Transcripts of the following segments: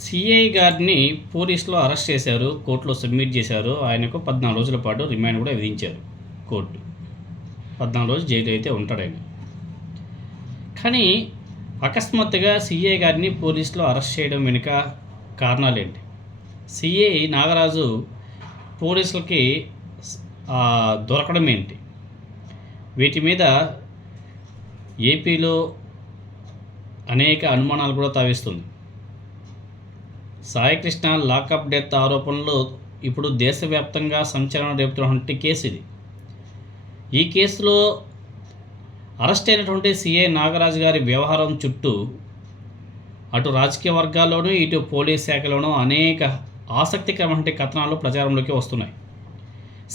CI గారిని పోలీసులు arrest చేశారు, కోర్టులో సబ్మిట్ చేశారు. ఆయనకు 14 రోజుల పాటు రిమాండ్ కూడా విధించారు కోర్టు. 14 రోజులు జైలు అయితే ఉంటాడు ఆయన. కానీ అకస్మాత్తుగా సిఐ గారిని పోలీసులు అరెస్ట్ చేయడం వెనుక కారణాలేంటి? సిఐ నాగరాజు పోలీసులకి దొరకడం ఏంటి? వీటి మీద ఏపీలో అనేక అనుమానాలు కూడా తావిస్తుంది. సాయికృష్ణ లాకప్ డెత్ ఆరోపణలు ఇప్పుడు దేశవ్యాప్తంగా సంచలనం రేపుతున్నటువంటి కేసు ఇది. ఈ కేసులో అరెస్ట్ అయినటువంటి సిఐ నాగరాజు గారి వ్యవహారం చుట్టూ అటు రాజకీయ వర్గాల్లోనూ ఇటు పోలీస్ శాఖలోనూ అనేక ఆసక్తికరమైన కథనాలు ప్రచారంలోకి వస్తున్నాయి.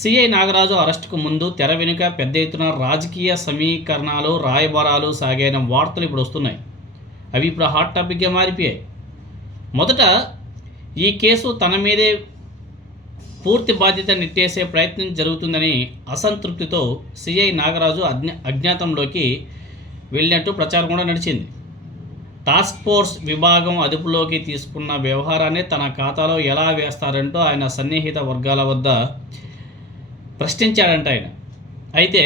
సిఐ నాగరాజు అరెస్టుకు ముందు తెర వెనుక పెద్ద ఎత్తున రాజకీయ సమీకరణాలు, రాయబారాలు సాగిన వార్తలు ఇప్పుడు వస్తున్నాయి. అవి ఇప్పుడు హాట్ టాపిక్గా మారిపోయాయి. మొదట ఈ కేసు తన మీదే పూర్తి బాధ్యత నెట్టేసే ప్రయత్నం జరుగుతుందని అసంతృప్తితో సిఐ నాగరాజు అజ్ఞాతంలోకి వెళ్ళినట్టు ప్రచారం కూడా నడిచింది. టాస్క్ ఫోర్స్ విభాగం అదుపులోకి తీసుకున్న వ్యవహారాన్ని తన ఖాతాలో ఎలా వేస్తారంటూ ఆయన సన్నిహిత వర్గాల వద్ద ప్రశ్నించాడంట ఆయన. అయితే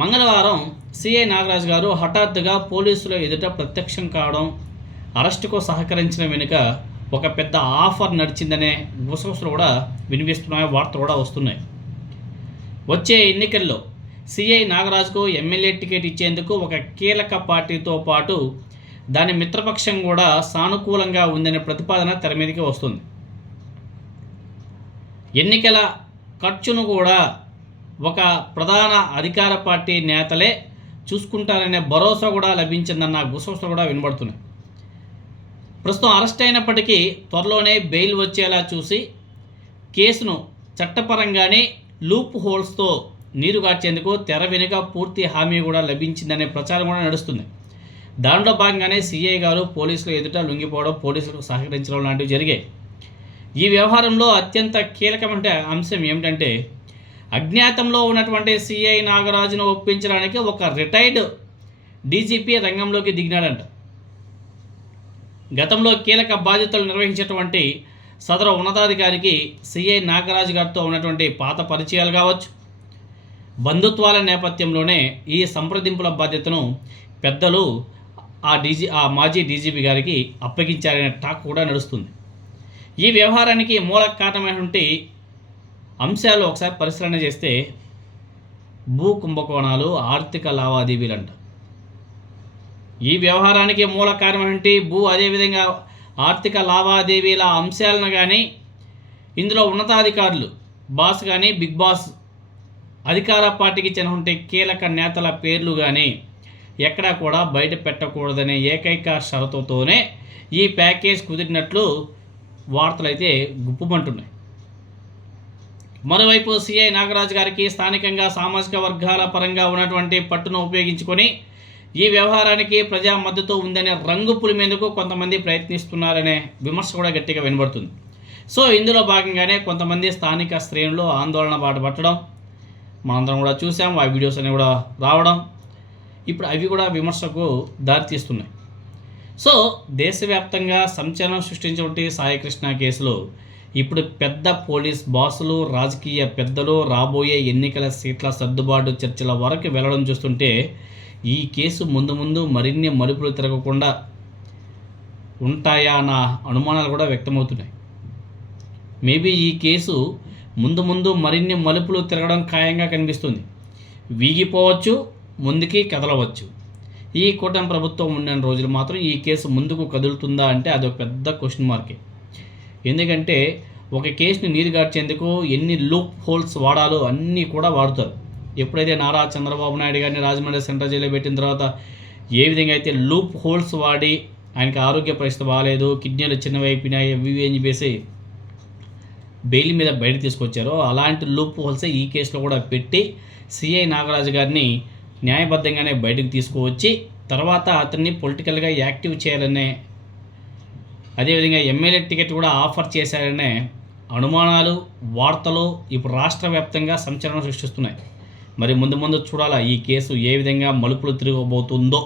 మంగళవారం సిఐ నాగరాజు గారు హఠాత్తుగా పోలీసుల ఎదుట ప్రత్యక్షం కావడం, అరెస్టుకు సహకరించిన వెనుక ఒక పెద్ద ఆఫర్ నడిచిందనే గుసగుసలు కూడా వినిపిస్తున్నాయి, వార్తలు కూడా వస్తున్నాయి. వచ్చే ఎన్నికల్లో సిఐ నాగరాజుకు ఎమ్మెల్యే టికెట్ ఇచ్చేందుకు ఒక కీలక పార్టీతో పాటు దాని మిత్రపక్షం కూడా సానుకూలంగా ఉందనే ప్రతిపాదన తెర మీదకి వస్తుంది. ఎన్నికల ఖర్చును కూడా ఒక ప్రధాన అధికార పార్టీ నేతలే చూసుకుంటారనే భరోసా కూడా లభించిందన్న గుసగుసలు కూడా వినబడుతున్నాయి. ప్రస్తుతం అరెస్ట్ అయినప్పటికీ త్వరలోనే బెయిల్ వచ్చేలా చూసి కేసును చట్టపరంగానే లూప్ హోల్స్తో నీరుగార్చేందుకు తెర వెనుక పూర్తి హామీ కూడా లభించిందనే ప్రచారం కూడా నడుస్తుంది. దానిలో భాగంగానే సిఐ గారు పోలీసులు ఎదుట లొంగిపోవడం, పోలీసులకు సహకరించడం లాంటివి జరిగాయి. ఈ వ్యవహారంలో అత్యంత కీలకమైన అంశం ఏమిటంటే, అజ్ఞాతంలో ఉన్నటువంటి సిఐ నాగరాజును ఒప్పించడానికి ఒక రిటైర్డ్ డీజీపీ రంగంలోకి దిగినాడంట. గతంలో కీలక బాధ్యతలు నిర్వహించేటువంటి సదరు ఉన్నతాధికారికి సిఐ నాగరాజు గారితో ఉన్నటువంటి పాత పరిచయాలు కావచ్చు, బంధుత్వాల నేపథ్యంలోనే ఈ సంప్రదింపుల బాధ్యతను పెద్దలు ఆ మాజీ డీజీపీ గారికి అప్పగించారనే టాక్ కూడా నడుస్తుంది. ఈ వ్యవహారానికి మూల కారణమైనటువంటి అంశాలు ఒకసారి పరిశీలన చేస్తే భూ కుంభకోణాలు, ఆర్థిక లావాదేవీలంట. ఈ వ్యవహారానికి మూల కారణమైనటువంటి అదేవిధంగా ఆర్థిక లావాదేవీల అంశాలను కానీ, ఇందులో ఉన్నతాధికారులు బాస్ కానీ, బిగ్ బాస్ అధికార పార్టీకి చెందినటువంటి కీలక నేతల పేర్లు కానీ ఎక్కడా కూడా బయట పెట్టకూడదనే ఏకైక షరతుతోనే ఈ ప్యాకేజ్ కుదిరినట్లు వార్తలు అయితే గుప్పుమంటున్నాయి. మరోవైపు సిఐ నాగరాజు గారికి స్థానికంగా సామాజిక వర్గాల పరంగా ఉన్నటువంటి పట్టును ఉపయోగించుకొని ఈ వ్యవహారానికి ప్రజా మద్దతు ఉందనే రంగు పులిమేందుకు కొంతమంది ప్రయత్నిస్తున్నారనే విమర్శ కూడా గట్టిగా వినబడుతుంది. సో ఇందులో భాగంగానే కొంతమంది స్థానిక శ్రేణులు ఆందోళన బాట పట్టడం మనందరం కూడా చూసాం. ఆ వీడియోస్ అనేవి కూడా రావడం, ఇప్పుడు అవి కూడా విమర్శకు దారితీస్తున్నాయి. సో దేశవ్యాప్తంగా సంచలనం సృష్టించినటువంటి సాయికృష్ణ కేసులో ఇప్పుడు పెద్ద పోలీస్ బాసులు, రాజకీయ పెద్దలు రాబోయే ఎన్నికల సీట్ల సర్దుబాటు చర్చల వరకు వెళ్ళడం చూస్తుంటే ఈ కేసు ముందు మరిన్ని మలుపులు తిరగకుండా ఉంటాయా అన్న అనుమానాలు కూడా వ్యక్తమవుతున్నాయి. మేబీ ఈ కేసు ముందు మరిన్ని మలుపులు తిరగడం ఖాయంగా కనిపిస్తుంది. వీగిపోవచ్చు, ముందుకి కదలవచ్చు. ఈ కూటమి ప్రభుత్వం ఉన్న రోజులు మాత్రం ఈ కేసు ముందుకు కదులుతుందా అంటే అదొక పెద్ద క్వశ్చన్ మార్కే. ఎందుకంటే ఒక కేసుని నీరుగార్చేందుకు ఎన్ని లూప్ హోల్స్ వాడాలో అన్నీ కూడా వాడుతారు. ఎప్పుడైతే నారా చంద్రబాబు నాయుడు గారిని రాజమండ్రి సెంట్రల్ జైల్లో పెట్టిన తర్వాత ఏ విధంగా అయితే లూప్ హోల్స్ వాడి ఆయనకి ఆరోగ్య పరిస్థితి బాగాలేదు, కిడ్నీలు చిన్నవైపోయినాయి, అవి అని చెప్పేసి బెయిల్ మీద బయట తీసుకొచ్చారో అలాంటి లూప్ హోల్సే ఈ కేసులో కూడా పెట్టి సిఐ నాగరాజు గారిని న్యాయబద్ధంగానే బయటకు తీసుకువచ్చి తర్వాత అతన్ని పొలిటికల్గా యాక్టివ్ చేయాలనే, అదేవిధంగా ఎమ్మెల్యే టికెట్ కూడా ఆఫర్ చేశారనే అనుమానాలు, వార్తలు ఇప్పుడు రాష్ట్ర వ్యాప్తంగా సంచలనం సృష్టిస్తున్నాయి. మరి ముందు చూడాలా ఈ కేసు ఏ విధంగా మలుపులు తిరగబోతుందో.